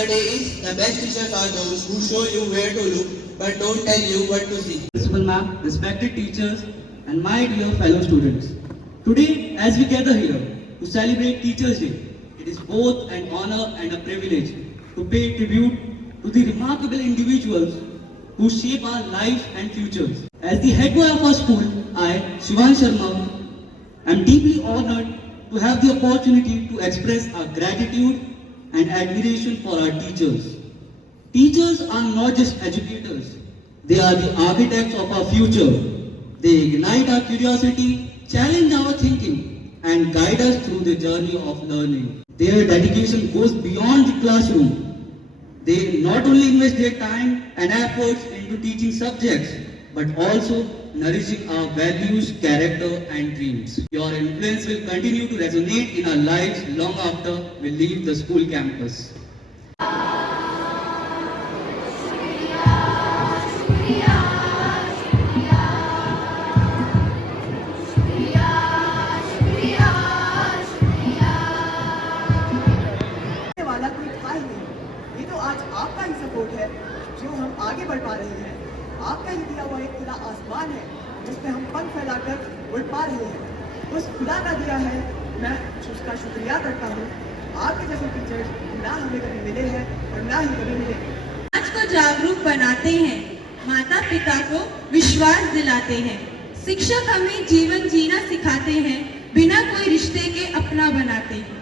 the day is the best teachers are those who show you where to look but don't tell you what to see. Principal ma'am, respected teachers, and my dear fellow students. Today, as we gather here to celebrate Teachers' Day, it is both an honor and a privilege to pay tribute to the remarkable individuals who shape our lives and futures. As the head boy of our school, I, Shivan Sharma, am deeply honored to have the opportunity to express our gratitude and admiration for our teachers. Teachers are not just educators, they are the architects of our future. They ignite our curiosity, challenge our thinking, and guide us through the journey of learning. Their dedication goes beyond the classroom. They not only invest their time and efforts into teaching subjects, but also nourishing our values, character, and dreams. Your influence will continue to resonate in our lives long after we leave the school campus. वाला कोई था ही नहीं। ये तो आज आपका ही support है जो हम आगे बढ़ पा रहे हैं। आपका ही दिया हुआ एक खुला आसमान है जिसमें हम पंख फैलाकर उड़ पा रहे हैं। उस खुदा का दिया है, मैं उसका शुक्रिया करता हूँ। आपके जैसे टीचर्स ना हमें कभी मिले हैं और ना ही कभी मिलेंगे। समाज को जागरूक बनाते हैं, माता पिता को विश्वास दिलाते हैं, शिक्षक हमें जीवन जीना सिखाते हैं, बिना कोई रिश्ते के अपना बनाते हैं।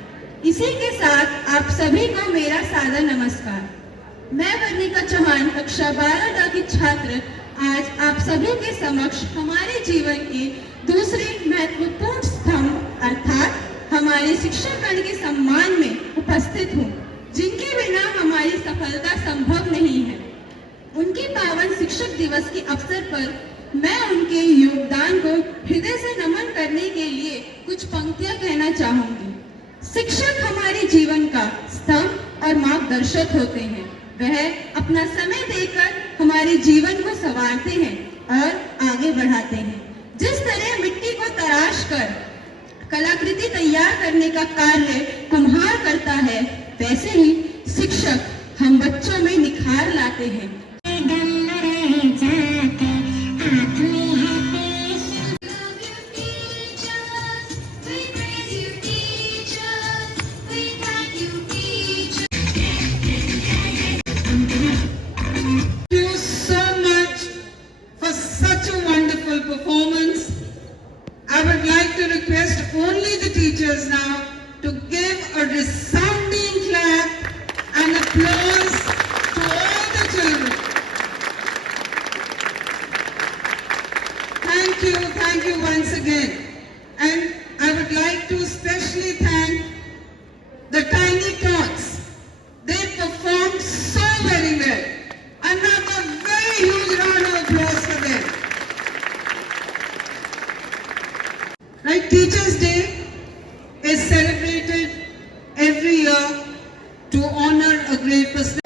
इसी के साथ आप सभी को मेरा सादर नमस्कार। मैं वर्णिका चौहान कक्षा 12 की छात्र आज आप सभी के समक्ष हमारे जीवन के दूसरे महत्वपूर्ण स्तंभ अर्थात हमारे शिक्षकगण के सम्मान में उपस्थित हूँ, जिनके बिना हमारी सफलता संभव नहीं है। उनके पावन शिक्षक दिवस के अवसर पर मैं उनके योगदान को हृदय से नमन करने के लिए कुछ पंक्तियां कहना चाहूंगी। शिक्षक हमारे जीवन का स्तंभ और मार्गदर्शक होते हैं। वह अपना समय देकर हमारे जीवन को संवारते हैं और आगे बढ़ाते हैं। जिस तरह मिट्टी को तराश कर कलाकृति तैयार करने का कार्य कुम्हार करता है, वैसे ही शिक्षक हम बच्चों में निखार लाते हैं। Performance. I would like to request only the teachers now to give a resounding clap and applause to all the children. Thank you once again. And I would like to especially thank the tiny tots. They performed so very well. Another very huge round of applause for them. Right, Teachers' Day is celebrated every year to honor a great person.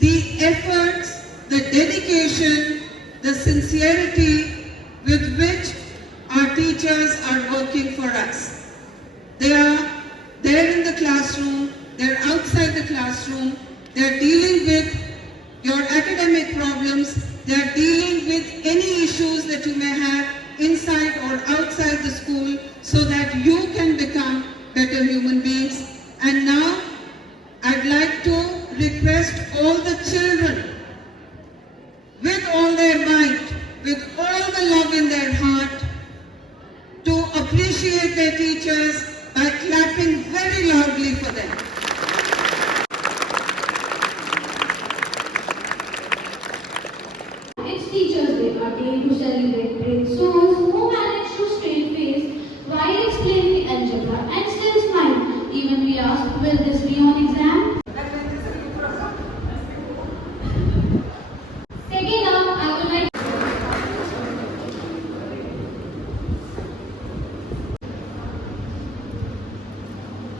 The efforts, the dedication, the sincerity with which our teachers are working for us. They are there in the classroom, they're outside the classroom, they're dealing with your academic problems, they're dealing with any issues that you may have inside or outside the school so that you can become better human beings. And now I'd like to request all the children with all their might, with all the love in their heart, to appreciate their teachers by clapping very loudly for them. It's Teachers' Day, a day to celebrate brave souls who manage to straight face while explaining algebra and still smile. Even we ask, will this be on exam? Second up, I would like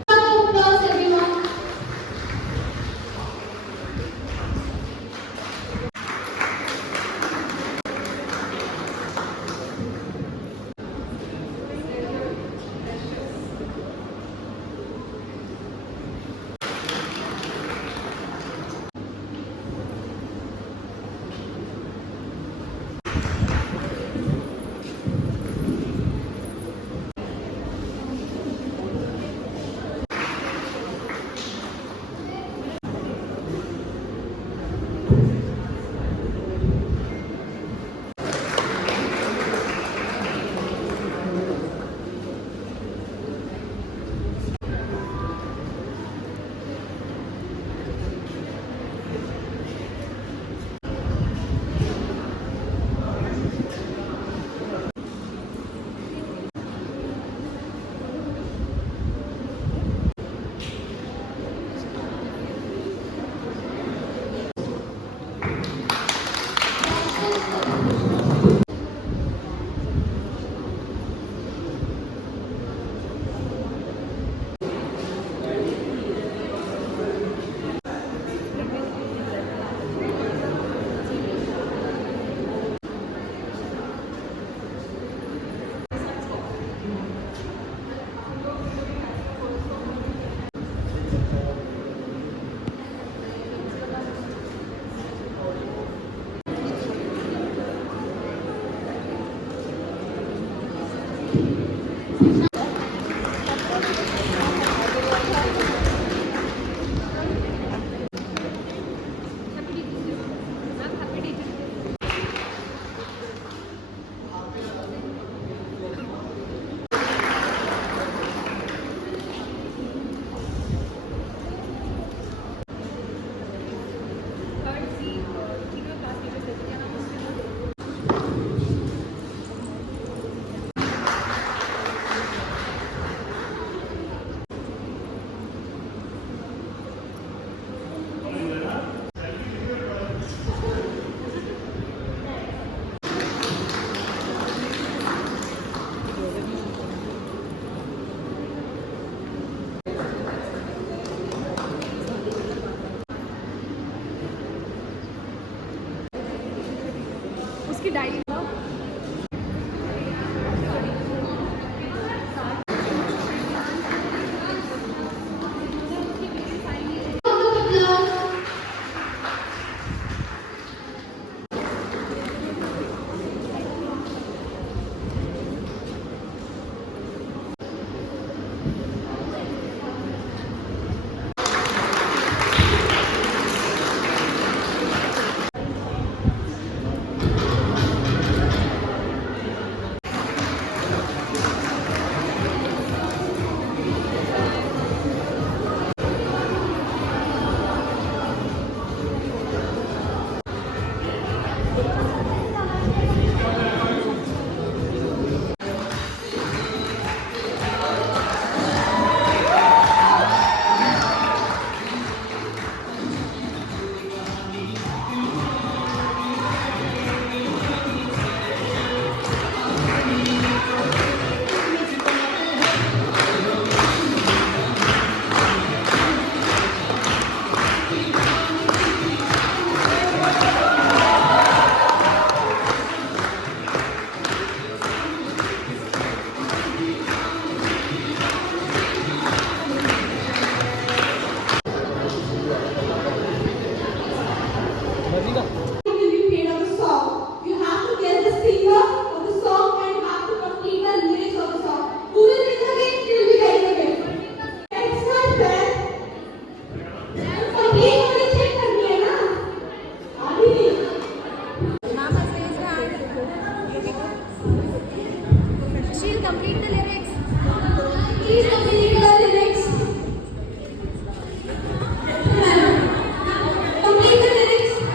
to applause everyone. उसकी diary complete the lyrics. Please complete the lyrics. Complete the lyrics.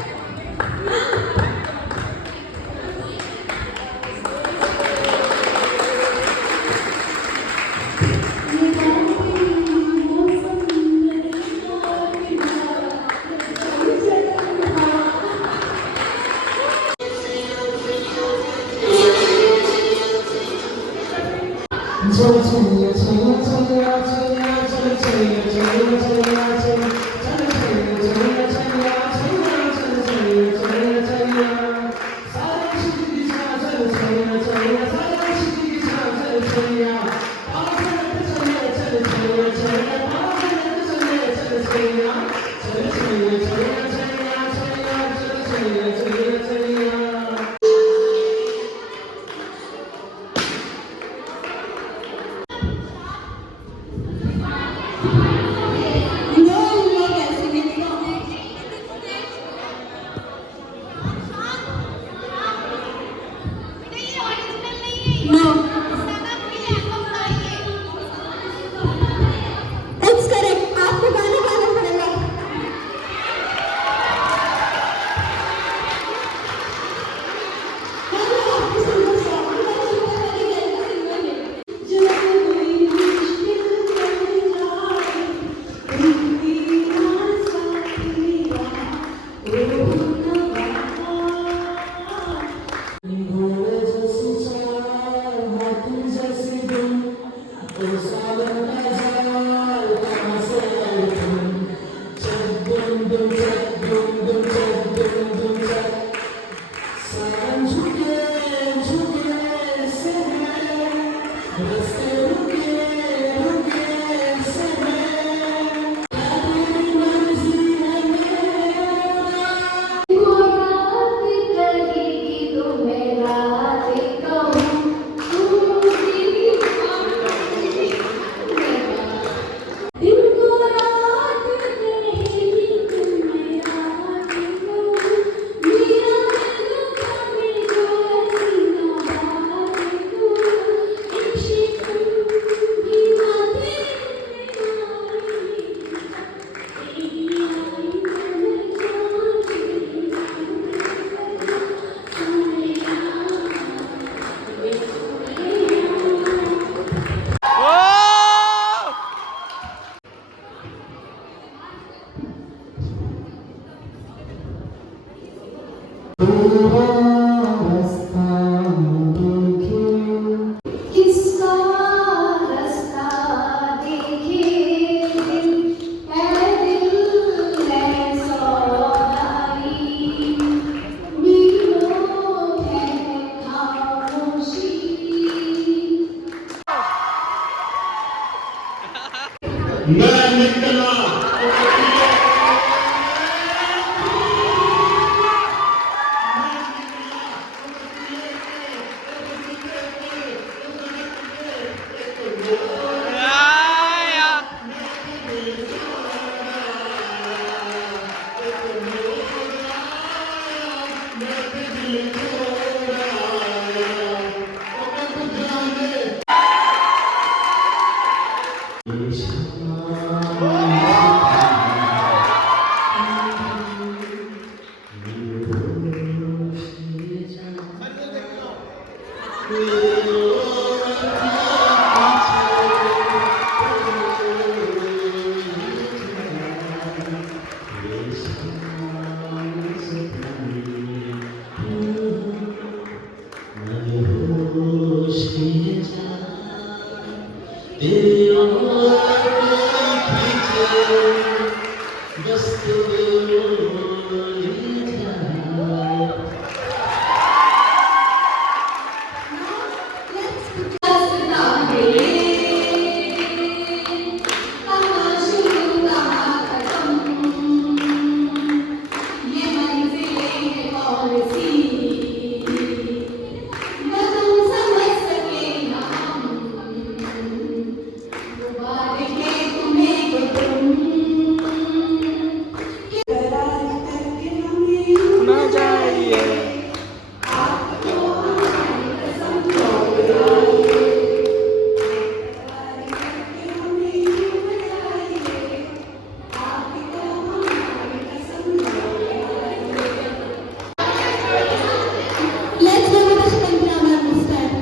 Let's go with the pentagram this time.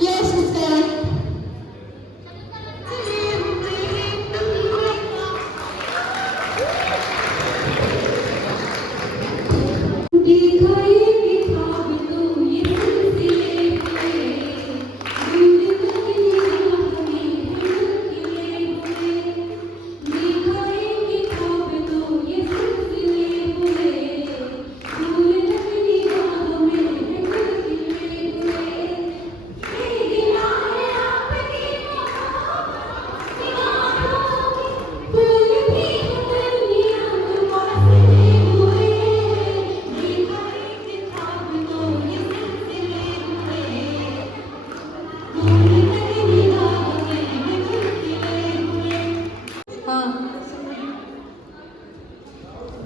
Yes, Mr.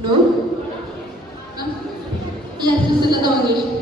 No? Yes, Mr. Lata Mangeshkar.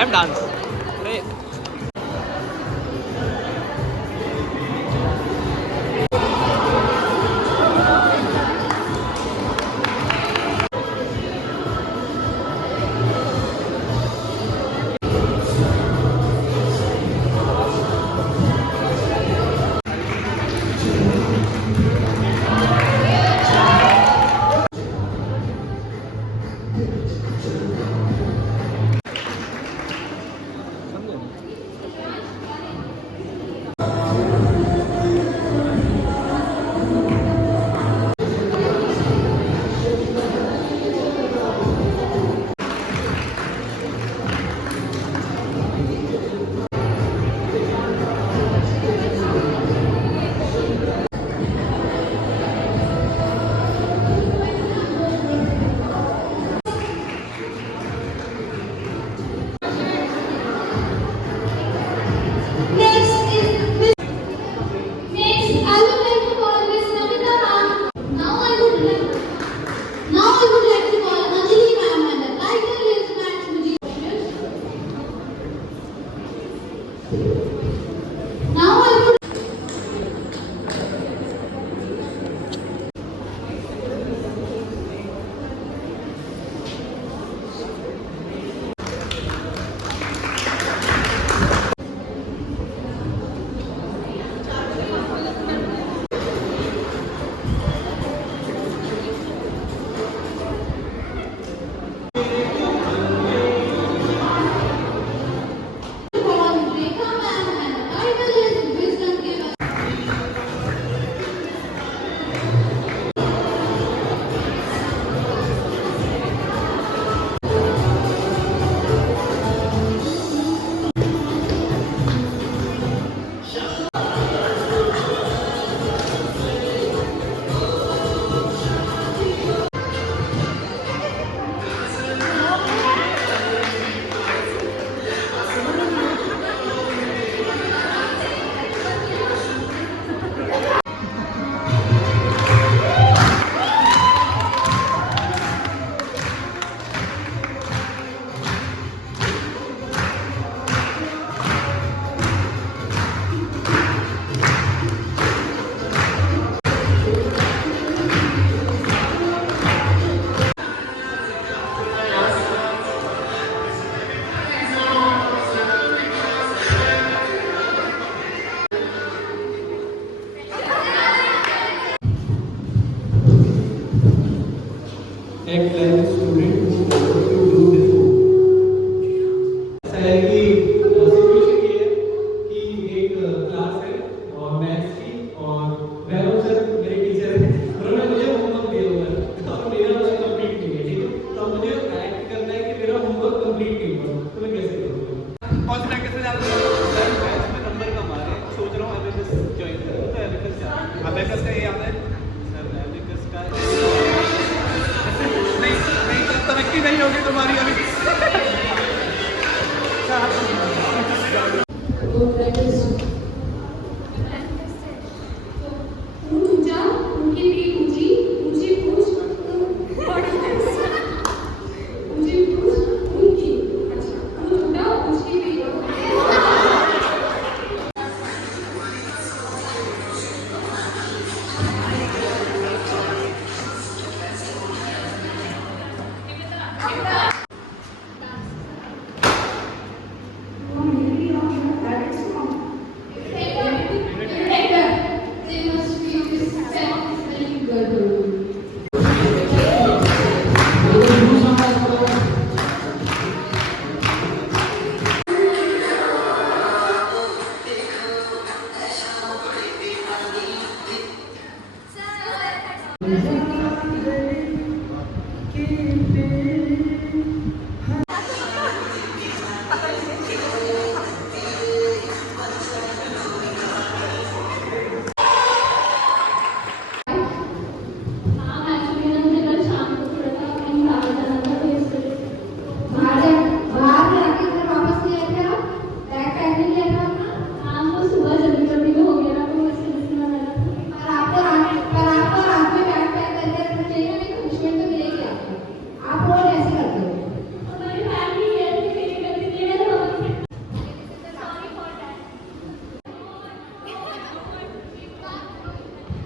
Ma'am dance Now I would call Rekha ma'am and title is Wisdom Giver. act like a student who wants to do this work. ऐसा है कि situation ये है कि एक class है और maths की और वैभव सर मेरे टीचर हैं उन्होंने मुझे होमवर्क दिया हुआ है और मेरा बस कंप्लीट नहीं है ठीक है तो मुझे एक्ट करना है कि मेरा होमवर्क कंप्लीट नहीं हुआ तो मैं कैसे करूँगा कौन सी प्रैक्टिस से ज़्यादा सर मैथ्स में नंबर कम आ रहे हैं सोच रहा हूँ एबिकस ज्वाइन करूँ तो एबिकस अबेकस का ये आता है सर एबिकस का नहीं तरक्की नहीं होगी तुम्हारी अभी ऊंचा उनकी भी ऊंची ऊंची पूछ ऊंची पूछ उनकी अच्छा ऊंचा उसकी भी They must be very good. हाँ एक्चुअली ना मुझे कल शाम को थोड़ा सा कहीं बाहर जाना था तो इसलिए बाहर जाके घर वापस नहीं आए थे आप बैग पैक नहीं किया था अपना हाँ वो सुबह जल्दी जल्दी में हो गया ना तो इसलिए इसमें मैंने पर आपको रात में बैग पैक करके रखना चाहिए ना नहीं पनिशमेंट तो मिलेगी आपको आप रोज ऐसे करते हो मेरी फैमिली है तो मेरी गलती नहीं है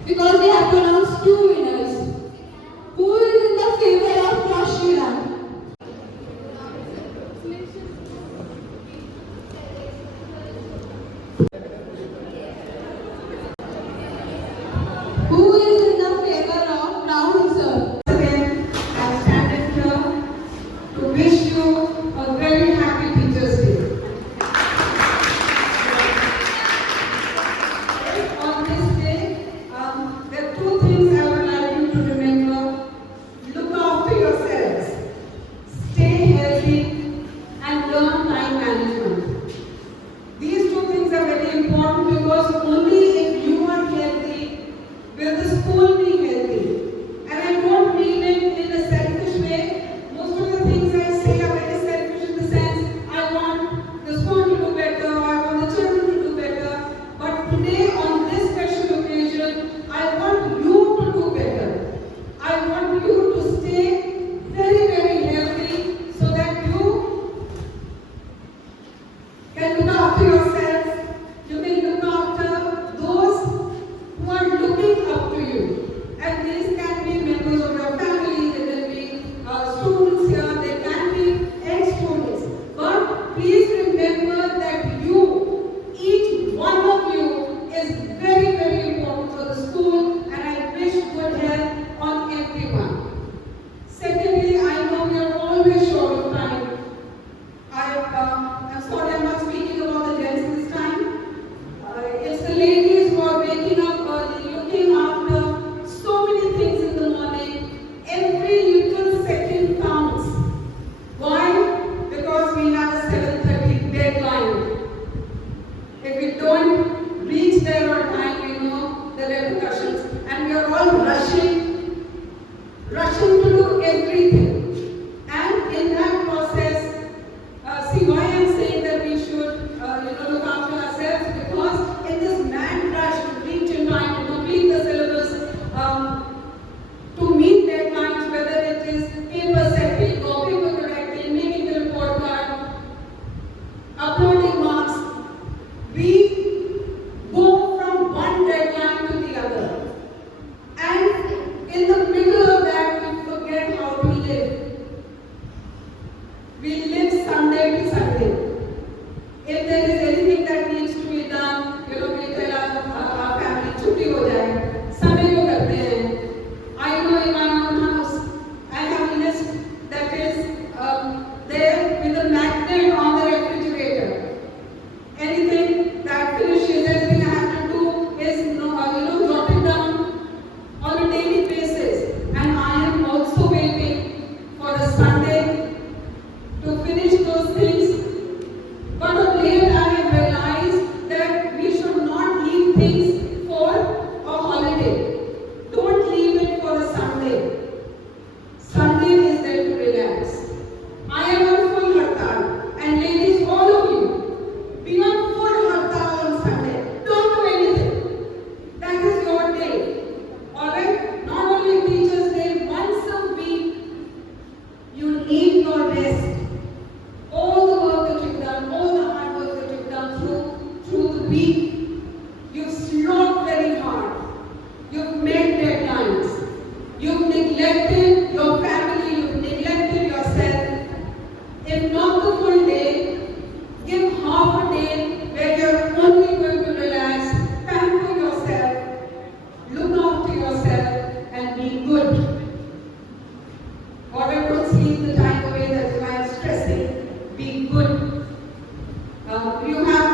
because we have pronounced two winners. Who is in the favor of Rashida? Who is in the favor of Rahul sir? Again, I stand here to wish you a very happy Teachers' Day. On this day, there are two things I would like you to remember. Look after yourselves, stay healthy, and learn time management. These two things are very important because only if you are healthy will the school be healthy. And I don't mean it in a selfish way. Most of the things I say are very selfish in the sense I want the school to do better, I want the children to do better. But today on this special occasion, I want you to do better. I want you to stay very, very healthy so that you can look after yourself if there is anything that needs to be done, we tell our family, छुट्टी हो जाए, Sunday को करते हैं. I know in my own house, I have a list that is there with a magnet on the refrigerator. Anything that finishes, anything I have to do is jotted down on a daily basis. And I am also waiting for a Sunday to finish those things. But of late I have realized that we should not leave things for a holiday. Don't leave it for a Sunday. Sunday is there to relax. I am on full hartal, and ladies, all of you, be on full hartal on Sunday. Don't do anything. That is your day. Alright? Not only Teachers' Day, once a week, you need your rest. All the work that you've done, all the hard work that you've done through the week, you've slogged very hard. You've made deadlines. You've neglected your family. You've neglected yourself. If not the full day, give half a day where you're only going to relax, pamper yourself, look after yourself, and be good. Alright, don't sleep the time away that you are stressing. Be good. You have